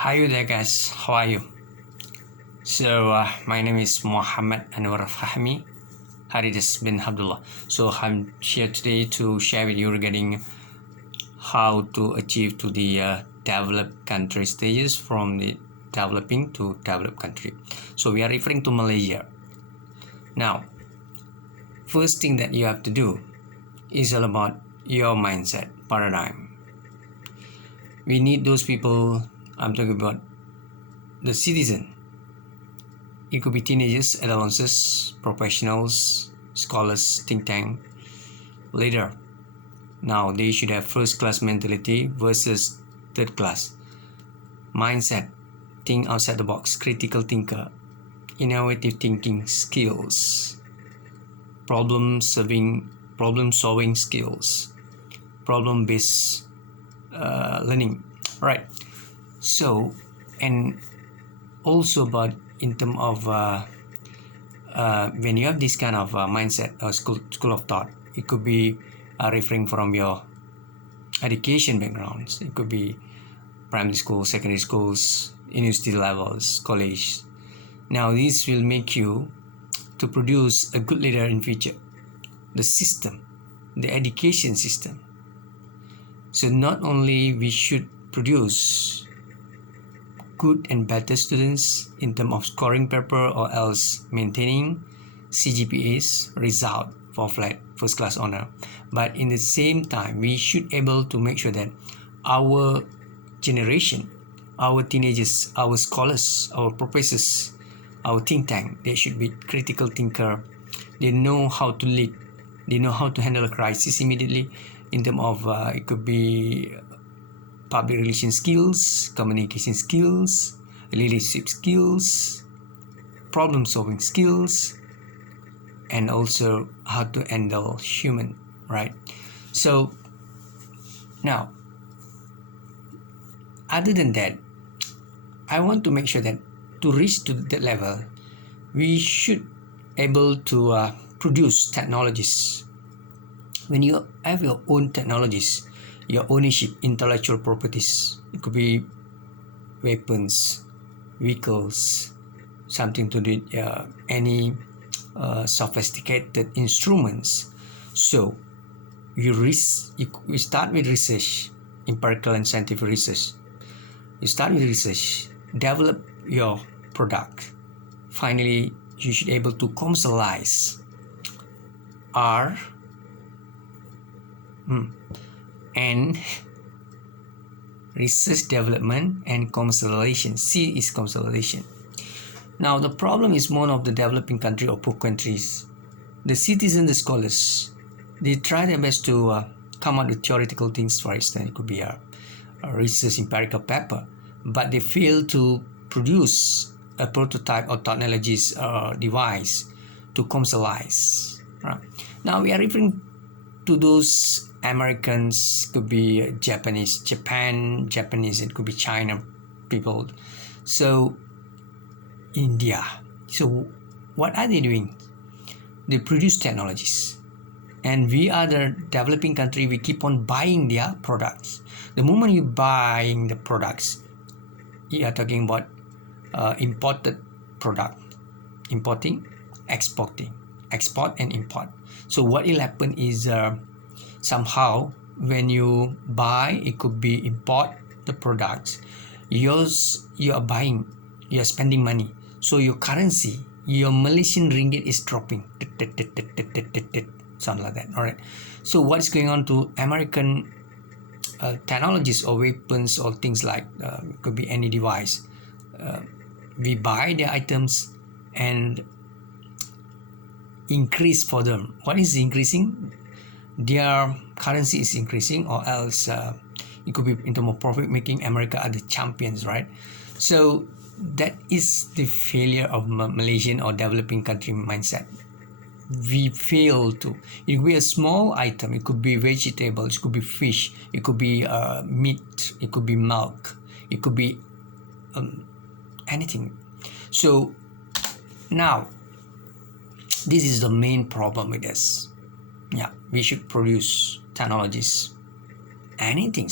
Hi there guys, how are you? My name is Muhammad Anwar Fahmi Haridis bin Abdullah. So I'm here today to share with you regarding how to achieve to the developed country stages from the developing to developed country. So we are referring to Malaysia. Now, first thing that you have to do is all about your mindset paradigm. We need those people. I'm talking about the citizen. It could be teenagers, adolescents, professionals, scholars, think tank, leader. Now they should have first class mentality versus third class mindset, think outside the box, critical thinker, innovative thinking skills, problem solving skills, problem based learning, right? So, and also about in terms of when you have this kind of mindset or school of thought, it could be referring from your education backgrounds. It could be primary school, secondary schools, university levels, college. Now this will make you to produce a good leader in future. The system, the education system. So not only we should produce good and better students in terms of scoring paper or else maintaining CGPAs result for flat first class honor, but in the same time we should able to make sure that our generation, our teenagers, our scholars, our professors, our think tank, they should be critical thinker. They know how to lead, they know how to handle a crisis immediately in terms of it could be public relation skills, communication skills, leadership skills, problem solving skills, and also how to handle human, right? So now, other than that, I want to make sure that to reach to that level, we should able to produce technologies. When you have your own technologies, your ownership, intellectual properties, it could be weapons, vehicles, something to do any sophisticated instruments. So you start with research, empirical and scientific research. You start with research, develop your product. Finally, you should be able to commercialize R and research development and commercialization. C is commercialization. Now the problem is more of the developing country or poor countries. The citizens, the scholars, they try their best to come up with theoretical things. For instance, it could be a research empirical paper, but they fail to produce a prototype or technologies device to commercialize. Right? Now we are referring to those Americans, could be Japanese, it could be China people. So India. So what are they doing? They produce technologies. And we are the developing country, we keep on buying their products. The moment you buying the products, you are talking about imported product. Importing, exporting. Export and import. So what will happen is somehow when you buy, it could be import the products, you are buying, you are spending money, so your currency, your Malaysian ringgit is dropping, something like that. All right, so what is going on to American technologies or weapons or things like it could be any device, we buy the items and increase for them. What is increasing? Their currency is increasing, or else it could be in terms of profit making. America are the champions, right? So that is the failure of Malaysian or developing country mindset. We fail to. It could be a small item. It could be vegetables. It could be fish. It could be meat. It could be milk. It could be anything. So now, this is the main problem with this. Yeah, we should produce technologies, anything,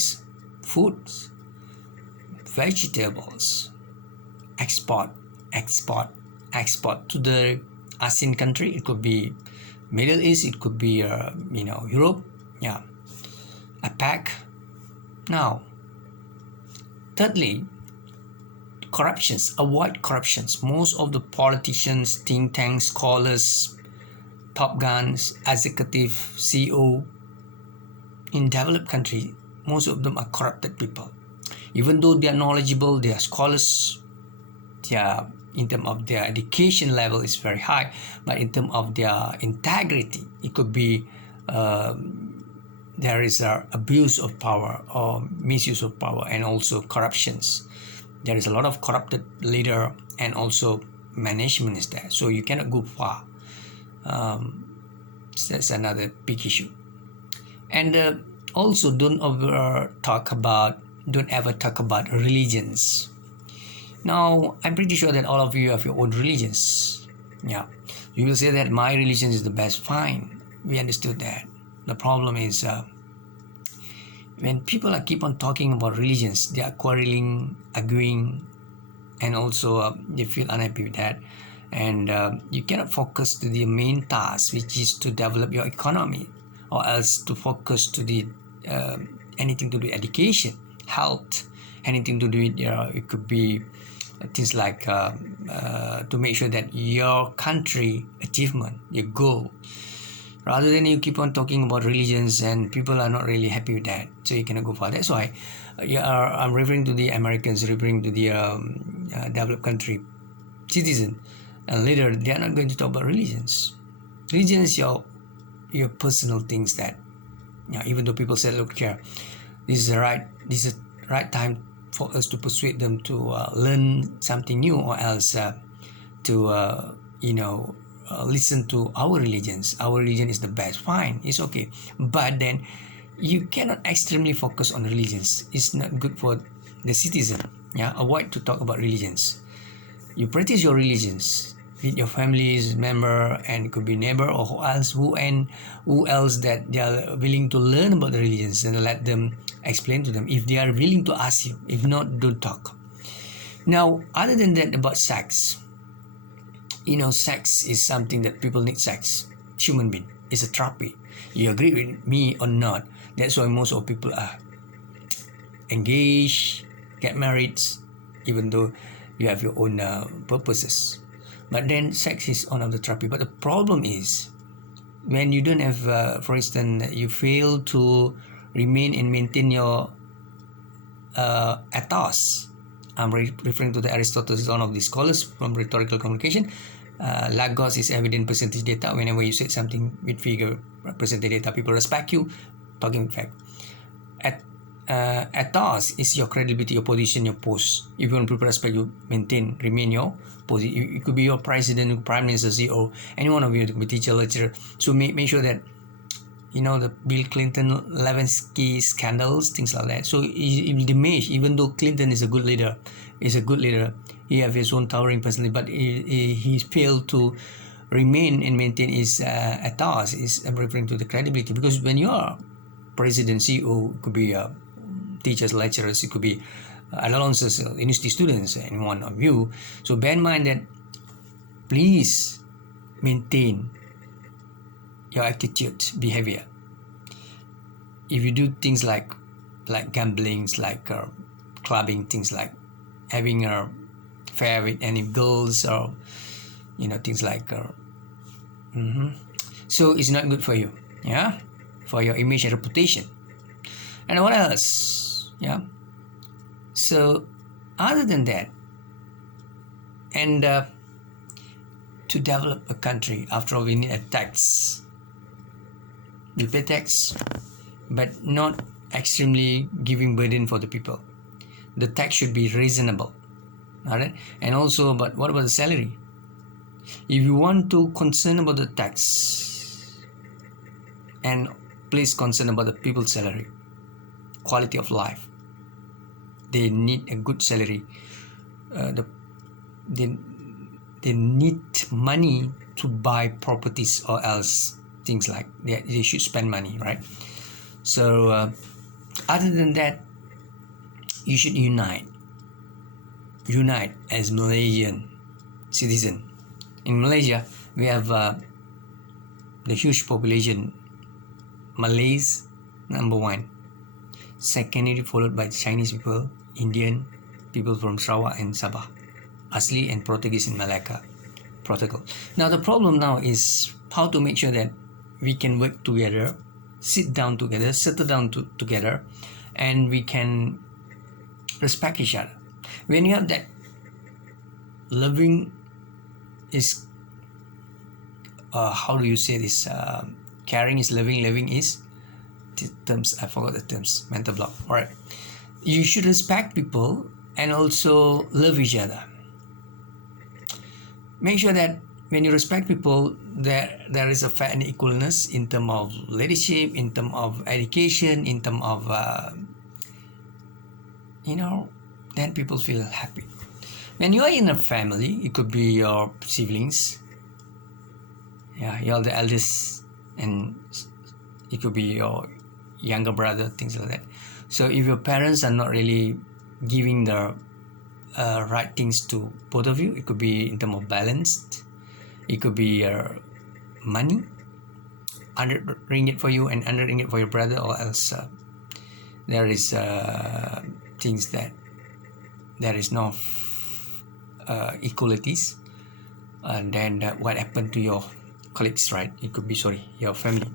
foods, vegetables, export to the ASEAN country. It could be Middle East, it could be Europe, yeah, APEC. Now, thirdly, corruptions. Avoid corruptions. Most of the politicians, think tanks, scholars, top guns, executive, CEO in developed countries, most of them are corrupted people. Even though they are knowledgeable, they are scholars, in terms of their education level is very high, but in terms of their integrity, it could be there is abuse of power or misuse of power, and also corruptions. There is a lot of corrupted leader, and also management is there, so you cannot go far. That's another big issue. And also don't ever talk about religions. Now, I'm pretty sure that all of you have your own religions. Yeah, you will say that my religion is the best. Fine, we understood that. The problem is when people keep on talking about religions, they are quarreling, arguing, and also they feel unhappy with that. And you cannot focus to the main task, which is to develop your economy, or else to focus to the anything to do with education, health, anything to do with it could be things like to make sure that your country achievement, your goal, rather than you keep on talking about religions, and people are not really happy with that, so you cannot go far. That's why I'm referring to the Americans, referring to the developed country citizen and leader. They are not going to talk about religions. Religion is your personal things that, even though people say, look here, this is the right time for us to persuade them to learn something new, or else to listen to our religions. Our religion is the best. Fine, it's okay, but then you cannot extremely focus on religions. It's not good for the citizen. Avoid to talk about religions. You practice your religions with your family's member, and it could be neighbor, or who else that they are willing to learn about the religions, and let them explain to them if they are willing to ask you. If not, don't talk. Now, other than that, about sex, sex is something that people need. Sex, human being, is a therapy. You agree with me or not? That's why most of people are engaged, get married, even though you have your own purposes. But then sex is one of the therapy. But the problem is when you don't have, for instance, you fail to remain and maintain your ethos. I'm referring to the Aristotle, one of the scholars from rhetorical communication. Logos is evident percentage data. Whenever you say something with figure, percentage data, people respect you. Talking with fact. Ethos is your credibility, your position, your post. If you want people respect you, remain your position. It could be your president, prime minister, CEO, any one of you. It could be teacher, lecturer. So make sure that the Bill Clinton, Lewinsky scandals, things like that. So it will diminish, even though Clinton is a good leader. He has his own towering personality, but he failed to remain and maintain his ethos. I'm referring to the credibility, because when you are president, CEO, it could be teachers, lecturers, it could be allowances, university students, any one of you. So bear in mind that please maintain your attitude, behavior. If you do things like gamblings, like clubbing, things like having a affair with any girls, or things like so it's not good for you, for your image and reputation. And what else? So other than that, and to develop a country, after all, we need a tax. We pay tax, but not extremely giving burden for the people. The tax should be reasonable. All right? And also, but what about the salary? If you want to concern about the tax, and please concern about the people's salary, quality of life. They need a good salary. They need money to buy properties, or else things like they should spend money, right? So other than that, you should unite. unite as Malaysian citizen. In Malaysia, we have the huge population. Malays, number one. Secondly, followed by Chinese people, Indian people from Sarawak and Sabah, Asli and Portuguese in Malacca, Portugal. Now the problem now is how to make sure that we can work together, sit down together, settle down together, and we can respect each other. When you have that loving is how do you say this? Caring is loving, loving is terms. I forgot the terms. Mental block. All right. You should respect people and also love each other. Make sure that when you respect people, there is a fair and equalness in terms of leadership, in terms of education, in terms of then people feel happy. When you are in a family, it could be your siblings. Yeah, you're the eldest, and it could be your younger brother, things like that. So if your parents are not really giving the right things to both of you, it could be in terms of balance, it could be money, 100 ringgit for you and 100 ringgit for your brother, or else there is things that there is no equalities, and then what happened to your colleagues, right? It could be your family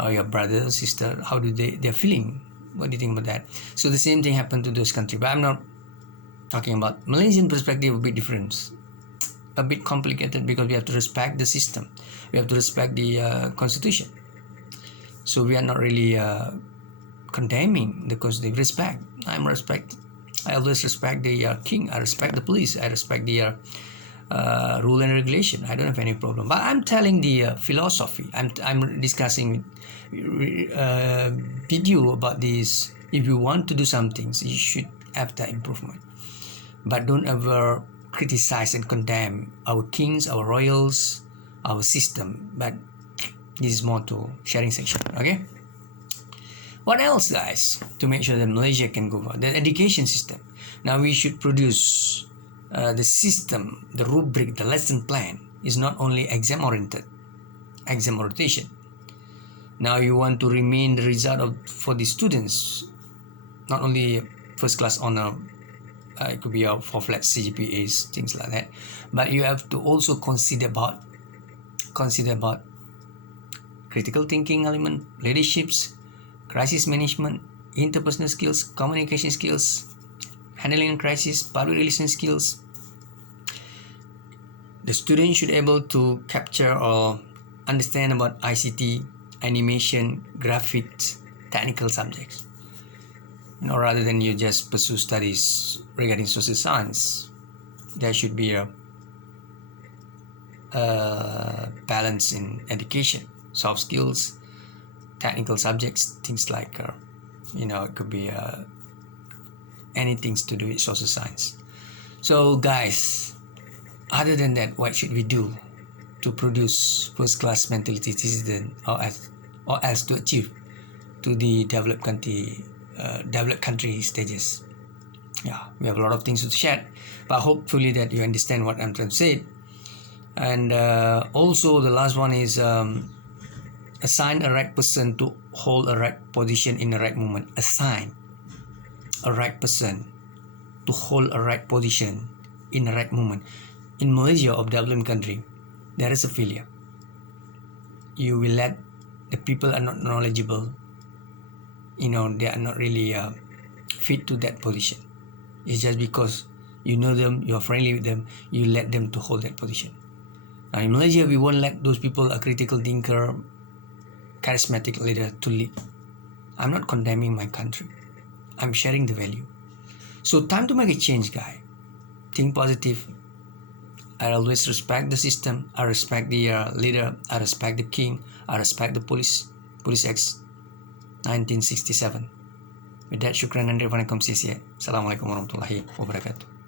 or your brother or sister. How do they're feeling? What do you think about that? So the same thing happened to those countries, but I'm not talking about Malaysian perspective. A bit different, a bit complicated, because we have to respect the system, we have to respect the constitution. So we are not really condemning the constitution. Respect. I always respect the king. I respect the police. I respect the rule and regulation. I don't have any problem. But I'm telling the philosophy. I'm discussing with you about this. If you want to do some things, you should have that improvement. But don't ever criticize and condemn our kings, our royals, our system. But this is more to sharing section. Okay. What else, guys, to make sure that Malaysia can go forward? The education system. Now we should produce the system, the rubric, the lesson plan is not only exam oriented, exam orientation. Now you want to remain the result for the students, not only first class honor, it could be a 4 flat CGPAs, things like that, but you have to also consider about critical thinking element, leaderships, crisis management, interpersonal skills, communication skills, handling crisis, public relations skills. The student should be able to capture or understand about ICT, animation, graphics, technical subjects. Rather than you just pursue studies regarding social science, there should be a balance in education, soft skills, technical subjects, things like it could be anything to do with social science. So guys, other than that, what should we do to produce first class mentality citizen, or else to achieve to the developed country stages? Yeah, we have a lot of things to share, but hopefully that you understand what I'm trying to say. And also the last one is assign a right person to hold a right position in the right moment. Assign a right person to hold a right position in the right moment. In Malaysia, of developing country, there is a failure. You will let the people are not knowledgeable. They are not really fit to that position. It's just because you know them, you are friendly with them, you let them to hold that position. Now in Malaysia, we won't let those people, a critical thinker, charismatic leader, to lead. I'm not condemning my country. I'm sharing the value. So time to make a change, guy. Think positive. I always respect the system. I respect the leader. I respect the king. I respect the Police Act 1967. With that, syukran dan terima kasih. Assalamualaikum warahmatullahi wabarakatuh.